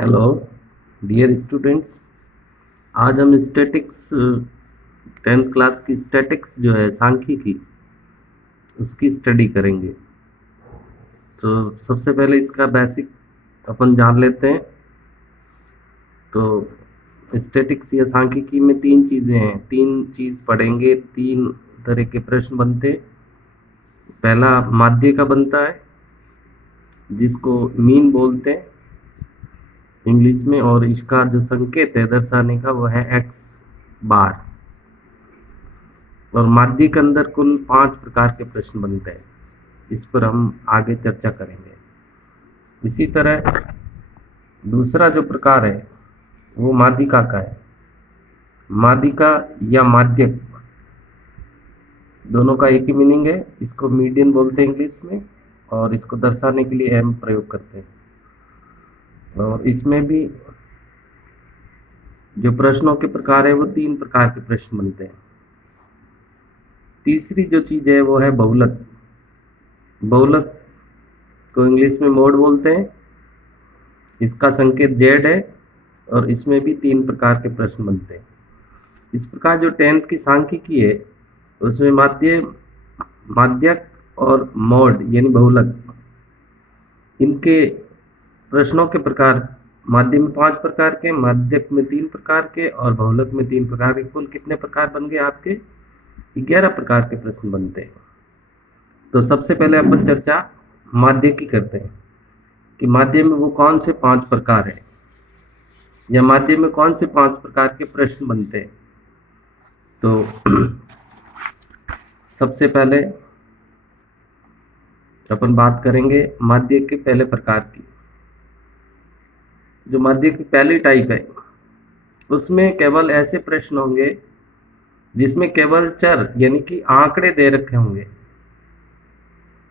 Hello dear students. आज हम statics 10th class की स्टैटिक्स जो है सांख्यिकी उसकी स्टडी करेंगे। तो सबसे पहले इसका बेसिक अपन जान लेते हैं। तो स्टैटिक्स या सांख्यिकी में तीन चीज़ें हैं, तीन चीज़ पढ़ेंगे, तीन तरह के प्रश्न बनते हैं। पहला माध्य का बनता है जिसको मीन बोलते हैं इंग्लिश में, और इसका जो संकेत है दर्शाने का वो है एक्स बार। और माध्य के अंदर कुल 5 प्रकार के प्रश्न बनते हैं, इस पर हम आगे चर्चा करेंगे। इसी तरह दूसरा जो प्रकार है वो माध्यिका का है। माध्यिका या माध्यक दोनों का एक ही मीनिंग है। इसको मीडियन बोलते हैं इंग्लिश में, और इसको दर्शाने के लिए एम प्रयोग करते हैं। और इसमें भी जो प्रश्नों के प्रकार है वो 3 प्रकार के प्रश्न बनते हैं। तीसरी जो चीज़ है वो है बहुलक। बहुलक को इंग्लिश में मोड बोलते हैं। इसका संकेत जेड है और इसमें भी 3 प्रकार के प्रश्न बनते हैं। इस प्रकार जो 10th की सांख्यिकी है उसमें माध्यक और मोड यानी बहुलक, इनके प्रश्नों के प्रकार माध्य में 5 प्रकार के, माध्यक में 3 प्रकार के और बहुलक में 3 प्रकार के। कुल कितने प्रकार बन गए? आपके 11 प्रकार के प्रश्न बनते हैं। तो सबसे पहले अपन चर्चा माध्य की करते हैं कि माध्य में वो कौन से 5 प्रकार है या माध्य में कौन से 5 प्रकार के प्रश्न बनते हैं। तो सबसे पहले अपन बात करेंगे माध्य के पहले प्रकार की। जो माध्य की पहली टाइप है उसमें केवल ऐसे प्रश्न होंगे जिसमें केवल चर यानी कि आंकड़े दे रखे होंगे,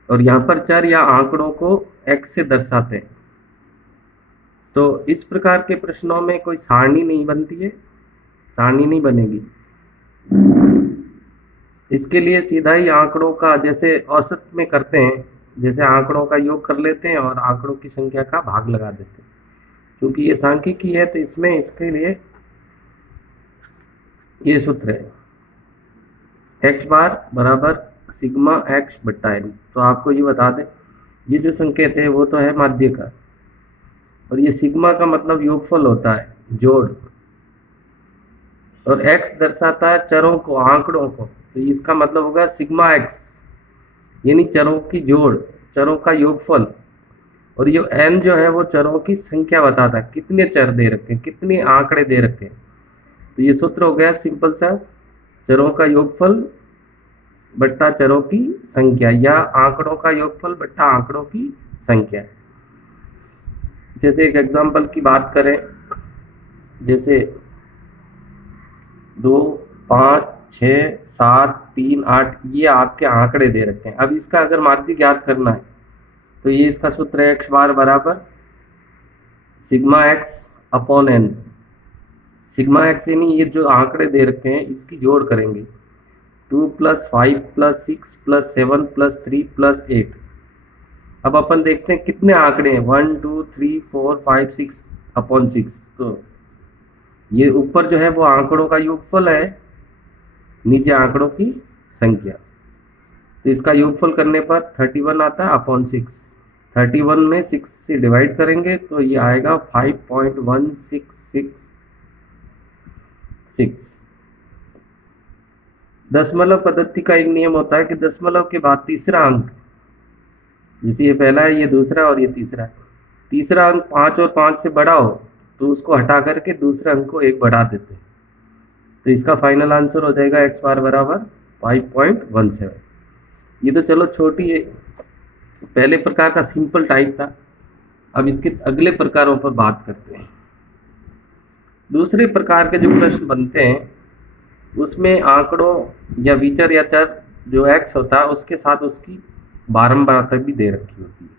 और यहाँ पर चर या आंकड़ों को एक्स से दर्शाते हैं। तो इस प्रकार के प्रश्नों में कोई सारणी नहीं बनती है, सारणी नहीं बनेगी। इसके लिए सीधा ही आंकड़ों का, जैसे औसत में करते हैं, जैसे आंकड़ों का योग कर लेते हैं और आंकड़ों की संख्या का भाग लगा देते हैं। क्योंकि ये सांख्यिकी है तो इसमें इसके लिए ये सूत्र है, एक्स बार बराबर सिग्मा एक्स बट्टा एन। तो आपको ये बता दें, ये जो संकेत है वो तो है माध्य का, और ये सिग्मा का मतलब योगफल होता है, जोड़, और एक्स दर्शाता है चरों को, आंकड़ों को। तो इसका मतलब होगा सिग्मा एक्स यानी चरों की जोड़, चरों का योगफल। और ये एन जो है वो चरों की संख्या बताता है, कितने चर दे रखे हैं, कितने आंकड़े दे रखे हैं। तो ये सूत्र हो गया सिंपल सा, चरों का योगफल बट्टा चरों की संख्या, या आंकड़ों का योगफल बट्टा आंकड़ों की संख्या। जैसे एक एग्जांपल की बात करें, जैसे 2, 5, 6, 7, 3, 8 ये आपके आंकड़े दे रखे हैं। अब इसका अगर माध्य ज्ञात करना है तो ये इसका सूत्र है एक्स बार बराबर sigma x upon n. Sigma x यानी ये जो आंकड़े दे रखे हैं इसकी जोड़ करेंगे, 2 + 5 + 6 + 7 + 3 + 8। अब अपन देखते हैं कितने आंकड़े हैं, 1 2 3 4 5 6 अपॉन 6। तो ये ऊपर जो है वो आंकड़ों का योगफल है, नीचे आंकड़ों की संख्या। तो इसका योगफल करने पर 31 आता है अपॉन 6। 31 में 6 से डिवाइड करेंगे तो ये आएगा 5.166। दशमलव पद्धति का एक नियम होता है कि दशमलव के बाद तीसरा अंक, जैसे ये पहला है, ये दूसरा और ये तीसरा है, तीसरा अंक 5 और 5 से बड़ा हो तो उसको हटा करके दूसरे अंक को 1 बढ़ा देते हैं। तो इसका फाइनल आंसर हो जाएगा एक्स बार बराबर 5.17। ये तो चलो छोटी है, पहले प्रकार का सिंपल टाइप था। अब इसके अगले प्रकारों पर बात करते हैं। दूसरे प्रकार के जो प्रश्न बनते हैं उसमें आंकड़ों या विचर या चर जो एक्स होता है उसके साथ उसकी बारंबारता भी दे रखी होती है।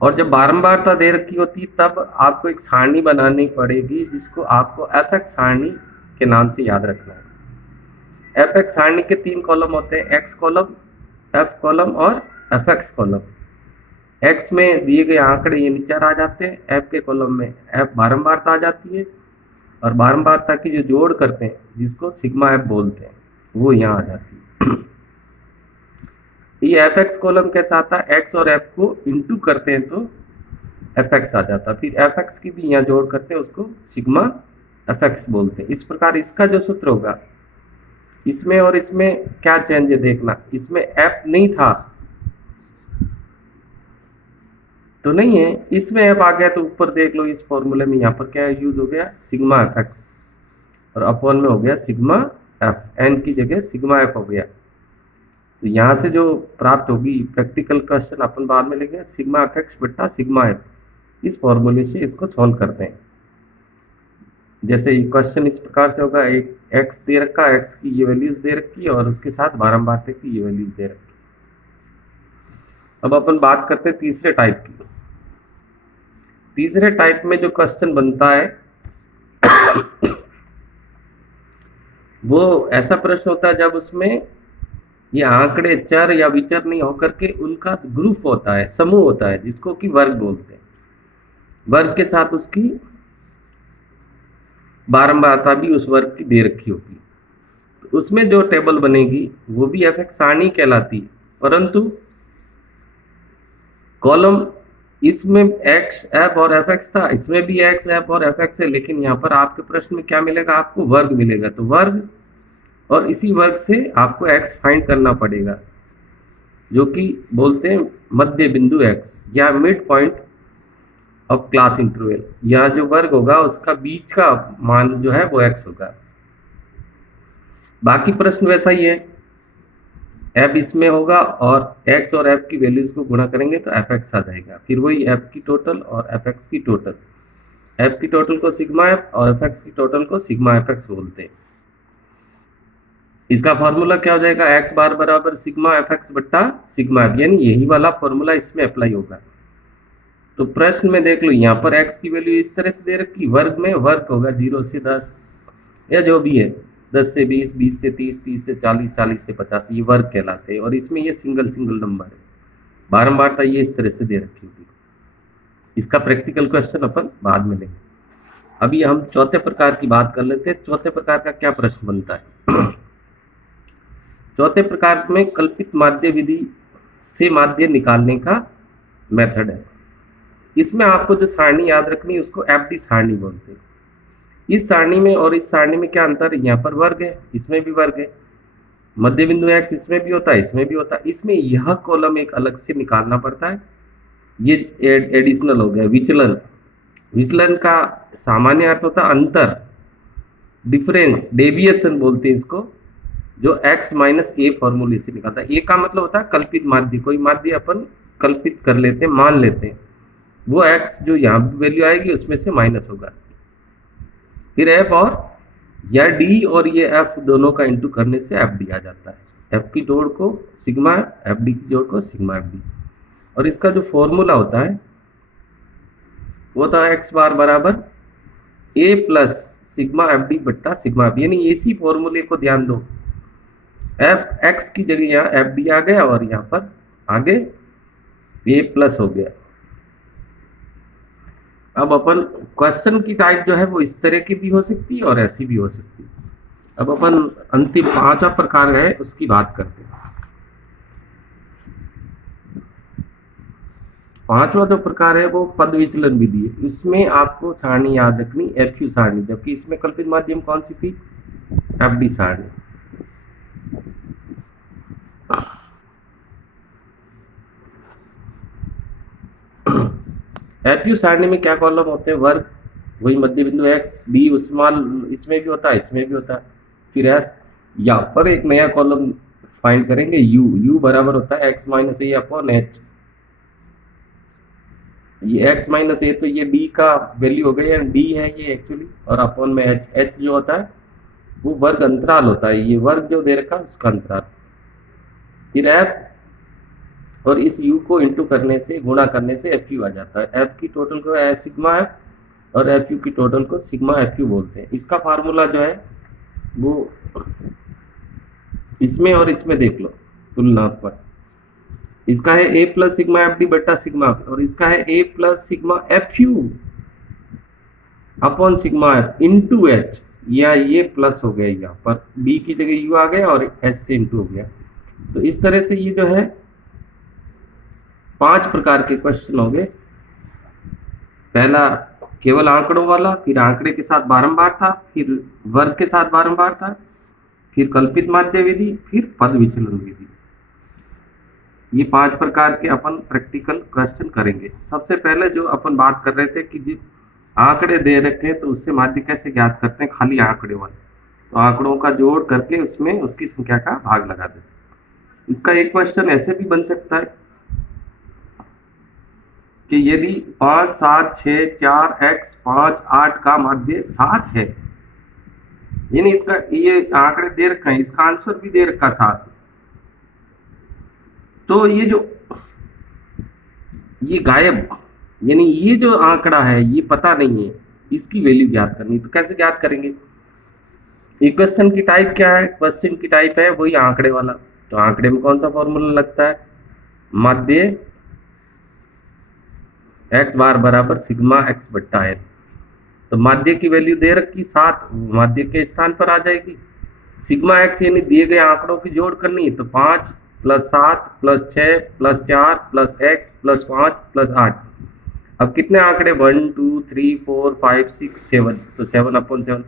और जब बारंबारता दे रखी होती है तब आपको एक सारणी बनानी पड़ेगी जिसको आपको एफ एक्स सारणी के नाम से याद रखना है। एफ एक्स सारणी के 3 कॉलम होते हैं, एक्स कॉलम, एफ कॉलम और एफ एक्स कॉलम। एक्स में दिए गए आंकड़े ये नीचे आ जाते हैं, एफ के कॉलम में एफ बारंबारता आ जाती है, और बारंबारता की जो जोड़ करते हैं जिसको सिग्मा एफ बोलते हैं वो यहाँ आ जाती है। ये एफ एक्स कॉलम कैसा आता है, एक्स और एफ को इंटू करते हैं तो एफ एक्स आ जाता है, फिर एफ एक्स की भी यहाँ जोड़ करते हैं उसको सिग्मा एफ एक्स बोलते हैं। इस प्रकार इसका जो सूत्र होगा, इसमें और इसमें क्या चेंज है देखना, इसमें एफ नहीं था तो नहीं है, इसमें एफ आ गया तो ऊपर देख लो इस फॉर्मूले में यहाँ पर क्या यूज हो गया, सिग्मा एफ एक्स, और अपॉन में हो गया सिग्मा एफ, एन की जगह सिग्मा एफ हो गया। तो यहाँ से जो प्राप्त होगी प्रैक्टिकल क्वेश्चन अपन बाद में लेंगे, सिग्मा एफ एक्स बट्टा सिग्मा एफ, इस फॉर्मूले से इसको सॉल्व करते हैं। जैसे ये क्वेश्चन इस प्रकार से होगा, एक एक्स दे रखा, एक्स की ये वैल्यूज दे रखी है और उसके साथ बारंबारता की ये वैल्यूज दे रखी। अब अपन बात करते हैं तीसरे टाइप की। तीसरे टाइप में जो क्वेश्चन बनता है वो ऐसा प्रश्न होता है जब उसमें ये आंकड़े चर या विचर नहीं होकर के उनका ग्रुप होता है, समूह होता है, जिसको कि वर्ग बोलते हैं। वर्ग के साथ उसकी बारंबारता भी उस वर्ग की दे रखी होगी, तो उसमें जो टेबल बनेगी वो भी एफ एक्स सारणी कहलाती है, परंतु कॉलम इसमें एक्स एफ और एफ एक्स था, इसमें भी एक्स एफ और एफ एक्स है, लेकिन यहाँ पर आपके प्रश्न में क्या मिलेगा, आपको वर्ग मिलेगा। तो वर्ग और इसी वर्ग से आपको एक्स फाइंड करना पड़ेगा, जो कि बोलते हैं मध्य बिंदु एक्स या mid point of class interval. यहाँ जो वर्ग होगा उसका बीच का मान जो है वो एक्स होगा। बाकी प्रश्न वैसा ही है, एफ इसमें होगा और एक्स और एफ की वैल्यूज को गुणा करेंगे तो एफ एक्स आ जाएगा, फिर वही एफ की टोटल और एफ एक्स की टोटल, एफ की टोटल को सिग्मा एफ और एफ एक्स की टोटल को सिग्मा एफ एक्स बोलते हैं। इसका फॉर्मूला क्या हो जाएगा, एक्स बार बराबर सिग्मा एफ एक्स बट्टा सिग्मा एफ, यानी यही वाला फॉर्मूला इसमें अप्लाई होगा। तो प्रश्न में देख लो, यहाँ पर एक्स की वैल्यू इस तरह से दे रखी, वर्ग में वर्ग होगा 0 से 10 या जो भी है, 10 से 20, 20 से 30, 30 से 40, 40 से 50, ये वर्ग कहलाते हैं। और इसमें ये सिंगल नंबर है, बारंबारता ये इस तरह से दे रखी होगी। इसका प्रैक्टिकल क्वेश्चन अपन बाद में लेंगे। अभी हम चौथे प्रकार की बात कर लेते हैं। चौथे प्रकार का क्या प्रश्न बनता है चौथे प्रकार में कल्पित माध्य विधि से माध्य निकालने का मेथड है। इसमें आपको जो सारणी याद रखनी है उसको एफडी सारणी बोलते हैं। इस सारणी में और इस सारणी में क्या अंतर है, यहाँ पर वर्ग है, इसमें भी वर्ग है, मध्य बिंदु एक्स इसमें भी होता है, इसमें भी होता है। इसमें यह कॉलम एक अलग से निकालना पड़ता है, ये एडिशनल हो गया। विचलन, विचलन का सामान्य अर्थ होता है अंतर, डिफरेंस, डेविएशन बोलते हैं इसको, जो x माइनस ए फॉर्मूले से निकलता है। ए का मतलब होता है कल्पित माध्य, कोई माध्य अपन कल्पित कर लेते हैं, मान लेते हैं, वो x जो यहाँ वैल्यू आएगी उसमें से माइनस होगा। फिर f और या d और ये f दोनों का इंटू करने से एफ डी आ जाता है। f की जोड़ को सिग्मा एफ डी की जोड़ को सिग्मा एफ डी, और इसका जो फॉर्मूला होता है वो होता है x बार बराबर a plus sigma F D बट्टा सिग्मा एफ, यानी इसी फॉर्मूले को ध्यान दो, एफ एक्स की जगह यहाँ एफ डी आ गया और यहाँ पर आगे ए प्लस हो गया। अब अपन क्वेश्चन की टाइप जो है वो इस तरह की भी हो सकती है और ऐसी भी हो सकती है। अब अपन अंतिम पांचवा प्रकार है उसकी बात करते हैं। पांचवा जो प्रकार है वो पद विचलन विधि है। इसमें आपको सारणी याद रखनी एफ यू सारणी, जबकि इसमें कल्पित माध्यम कौन सी थी, एफ डी सारणी। एफ यू सारणी में क्या कॉलम होते हैं, वर्ग, वही मध्य बिंदु एक्स, बी उसमान इसमें भी होता है, इसमें भी होता है। फिर एफ, यहाँ पर एक नया कॉलम फाइंड करेंगे, यू बराबर होता है एक्स माइनस ए अपॉन एच। ये एक्स माइनस ए तो ये बी का वैल्यू हो गया, डी है ये एक्चुअली, और अपॉन में एच, एच जो होता है वो वर्ग अंतराल होता है, ये वर्ग जो दे रखा है उसका अंतराल। फिर एफ और इस u को इंटू करने से, गुणा करने से एफ यू आ जाता है। एफ की टोटल को सिग्मा एफ और एफ यू की टोटल को सिग्मा एफ यू बोलते हैं। इसका फार्मूला जो है वो इसमें और इसमें देख लो तुलनात्मक। इसका है A plus sigma F D बटा सिग्मा, और इसका है A plus sigma F U upon sigma F into H, या ये प्लस हो गया यहाँ पर, बी की जगह यू आ गया और एच से इंटू हो गया। तो इस तरह से ये जो है 5 प्रकार के क्वेश्चन हो गए। पहला केवल आंकड़ों वाला, फिर आंकड़े के साथ बारंबार था, फिर वर्ग के साथ बारंबार था, फिर कल्पित माध्य विधि, फिर पद विचलन विधि। ये 5 प्रकार के अपन प्रैक्टिकल क्वेश्चन करेंगे। सबसे पहले जो अपन बात कर रहे थे कि जी आंकड़े दे रखे हैं तो उससे माध्य कैसे ज्ञात करते हैं, खाली आंकड़े वाले, तो आंकड़ों का जोड़ करके उसमें उसकी संख्या का भाग लगा देते। इसका एक क्वेश्चन ऐसे भी बन सकता है कि यदि 5 7 6 4 x 5 8 का माध्य 7 है, यानी इसका ये आंकड़े दे रखा है, इसका आंसर भी दे रखा 7, तो ये गायब, यानी ये जो आंकड़ा है ये पता नहीं है, इसकी वैल्यू ज्ञात करनी। तो कैसे ज्ञात करेंगे? इक्वेशन की टाइप क्या है? क्वेश्चन की टाइप है वही आंकड़े वाला। तो आंकड़े में कौन सा फॉर्मूला लगता है? माध्य x बार बराबर सिग्मा x बट्टा n। तो माध्य की वैल्यू दे रखी 7, माध्य के स्थान पर आ जाएगी। सिग्मा x यानी दिए गए आंकड़ों की जोड़ करनी है, तो 5 plus 7 plus 6 plus 4 plus x plus 5 plus 8। अब कितने आंकड़े? 1 2 3 4 5 6 7, तो 7 अपॉन 7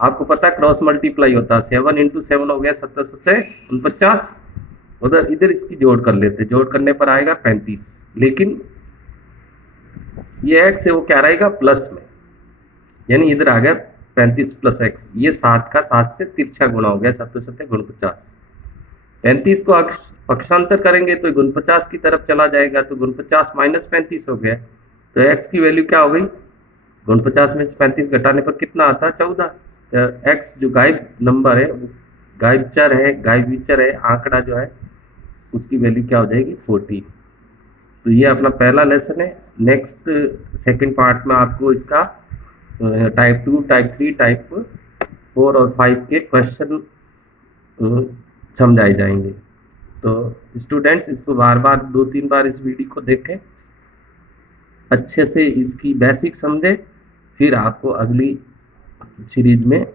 आपको पता है क्रॉस मल्टीप्लाई होता है, 7 इंटू 7 हो गया 7 7 49। उधर इधर इसकी जोड़ कर लेते, जोड़ करने पर आएगा 35, लेकिन ये x है वो क्या रहेगा? प्लस में, यानी इधर आ गया 35 प्लस x। ये 7 का 7 से तिरछा गुणा हो गया, 7 7 गुण 50। 35 को पक्षांतर करेंगे तो गुण 50 की तरफ चला जाएगा, तो गुण 50 माइनस 35 हो गया। तो x की वैल्यू क्या हो गई? गुण 50 में से 35 घटाने पर कितना आता है? 14। तो x जो गायब नंबर है, गायब चर है, गायब विचर है, आंकड़ा जो है, उसकी वैल्यू क्या हो जाएगी? 14। तो ये अपना पहला लेसन है। नेक्स्ट सेकंड पार्ट में आपको इसका टाइप 2, टाइप 3, टाइप 4 और 5 के क्वेश्चन समझाए जाएंगे। तो स्टूडेंट्स इसको बार बार 2-3 बार इस वीडियो को देखें, अच्छे से इसकी बेसिक समझें, फिर आपको अगली सीरीज में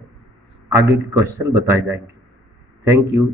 आगे के क्वेश्चन बताए जाएंगे। Thank you.